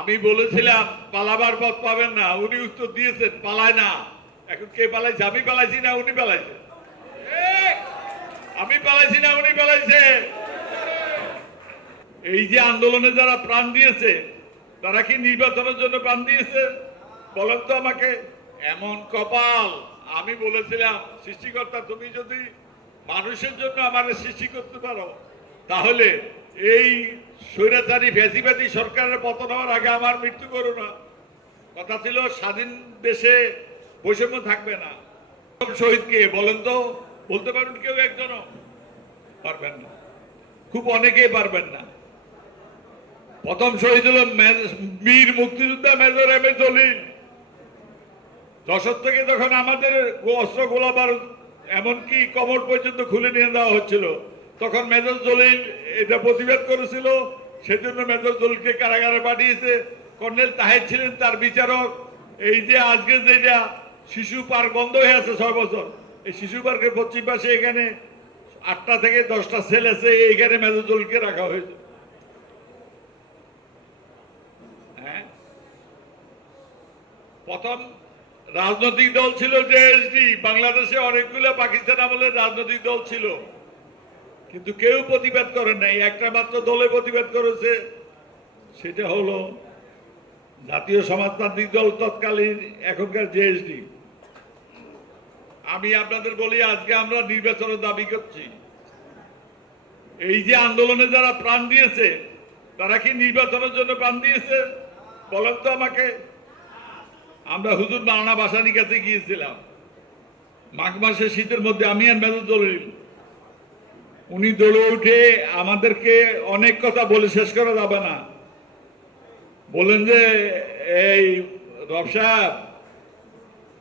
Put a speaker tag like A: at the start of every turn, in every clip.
A: আমি বলেছিলাম, পালাবার পথ পাবেন না। উনি উত্তর দিয়েছেন, পালায় না। এখন কে পালাইছে? আমি পালাইছি না, উনি পালাইছে? আমি পালাইছি না, উনি পালাইছে? এই যে আন্দোলনে যারা প্রাণ দিয়েছে, তারা কি নির্বাচনের জন্য প্রাণ দিয়েছে? বলেন তো আমাকে। এমন কপাল। আমি বলেছিলাম, সৃষ্টিকর্তা, তুমি যদি মানুষের জন্য আমাদের সৃষ্টি করতে পারো, তাহলে এই স্বৈরাচারী ফ্যাসিবাদী সরকারের পতন হওয়ার আগে আমার মৃত্যু করো না। কথা ছিল, স্বাধীন দেশে বৈষম্য থাকবে না। শহীদকে বলেন তো, বলতে পারবেন কেউ একজনও? পারবেন না। খুব অনেকেই পারবেন না। প্রথম শহীদ হল মে- বীর মুক্তিযোদ্ধা major M A Jalil Jessore থেকে যখন আমাদের অস্ত্র গোলা বারুদ, এমনকি কমর পর্যন্ত খুলে নিয়ে দেওয়া হচ্ছিল তখন মেজর জলিল এটা প্রতিবাদ করেছিল, সেজন্য মেজর জলিলকে কারাগারে পাঠিয়েছে। কর্নেল তাহের ছিলেন তার বিচারক। এই যে আজকে যেটা শিশু পার্ক বন্ধ হয়ে আছে ছয় বছর, এই শিশু পার্কের পশ্চিম পাশে এখানে আটটা থেকে দশটা সেল আছে, এইখানে মেজর জলিলকে রাখা হয়েছে। হ্যাঁ? প্রথম রাজনৈতিক দল ছিল জেএসডি বাংলাদেশে অনেকগুলো পাকিস্তান আমলের রাজনৈতিক দল ছিল। কিন্তু কেউ প্রতিবাদ করেন নাই। একটা মাত্র দলে প্রতিবাদ করেছে, সেটা হলো জাতীয় সমাজতান্ত্রিক দল তৎকালীন এখনকার জেএসডি। আমি আপনাদের বলি, আজকে আমরা নির্বাচনের দাবি করছি। এই যে আন্দোলনে যারা প্রাণ দিয়েছে, তারা কি নির্বাচনের জন্য প্রাণ দিয়েছে? বলেন তো আমাকে। আমরা হুজুর মাওলানা বাসানির কাছে গিয়েছিলাম। মাঘ মাসে শীতের মধ্যে আমি আর মেজর দলিল উনি দলে উঠে আমাদেরকে অনেক কথা বলে শেষ করা যাবে না। বলেন যে, এই রব সাহেব,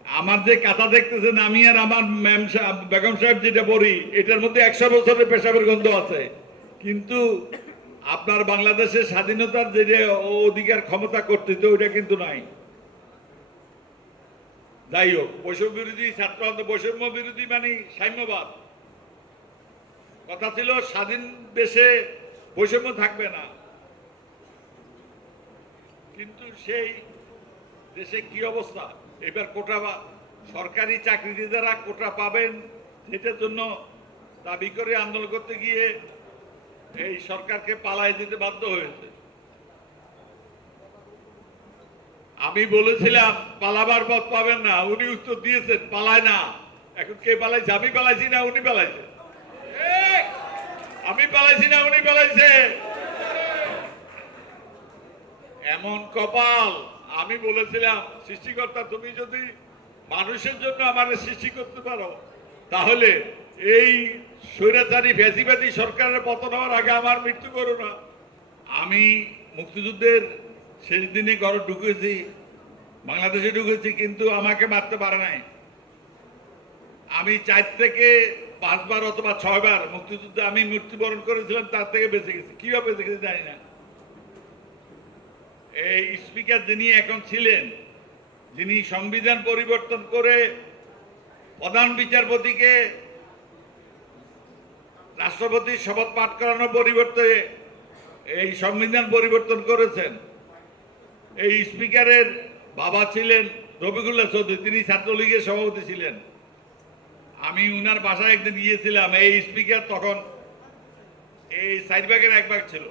A: আমার যে কাঁথা দেখতেছেন, আমি আর আমার ম্যাম সাহেব, বেগম সাহেব যেটা পড়ি, এটার মধ্যে একশো বছরের পেশাবের গন্ধ আছে। কিন্তু আপনার বাংলাদেশের স্বাধীনতার যে অধিকার ক্ষমতা করতে তো ওইটা কিন্তু নাই। যাই হোক, বৈষম্য বিরোধী ছাত্র বৈষম্য বিরোধী মানে সাম্যবাদ। কথা ছিল, স্বাধীন দেশে বৈষম্য থাকবে না। কিন্তু সেই দেশে কি অবস্থা? এবার কোটা সরকারি চাকরিতে যারা কোটা পাবেন, সেটার জন্য দাবি করে আন্দোলন করতে গিয়ে এই সরকারকে পালায় দিতে বাধ্য হয়েছে। আমি বলেছিলাম, পালাবার পথ পাবেন না। উনি উত্তর দিয়েছেন, পালায় না। এখন কে পালাইছে আমি পালাইছি না, উনি পালাইছে আমি পালাইছি না, উনি পালাইছে। এমন কপাল, আমি বলেছিলাম, সৃষ্টিকর্তা, তুমি যদি মানুষের জন্য আমাদের সৃষ্টি করতে পারো, তাহলে এই স্বৈরাচারী, ফ্যাসিবাদী সরকারের পতন হওয়ার আগে আমার মৃত্যু করো না। আমি মুক্তিযুদ্ধের শেষ দিনে ঘরে ঢুকেছি, বাংলাদেশে ঢুকেছি, কিন্তু আমাকে মারতে পারে নাই। আমি চার থেকে পাঁচবার অথবা ছয়বার মুক্তিযুদ্ধে আমি মৃত্যুবরণ করেছিলাম, তার থেকে বেঁচে গেছি। কীভাবে বেঁচে গেছি জানি না। এই স্পিকার যিনি এখন ছিলেন, যিনি সংবিধান পরিবর্তন করে প্রধান বিচারপতিকে রাষ্ট্রপতির শপথ পাঠ করানোর পরিবর্তে এই সংবিধান পরিবর্তন করেছেন। এই স্পিকারের বাবা ছিলেন রফিকুল্লাহ চৌধুরী, তিনি ছাত্রলীগের সভাপতি ছিলেন। আমি উনার বাসায় একদিন গিয়েছিলাম এই স্পিকার তখন এই সাইড ব্যাগের এক ভাগ ছিল।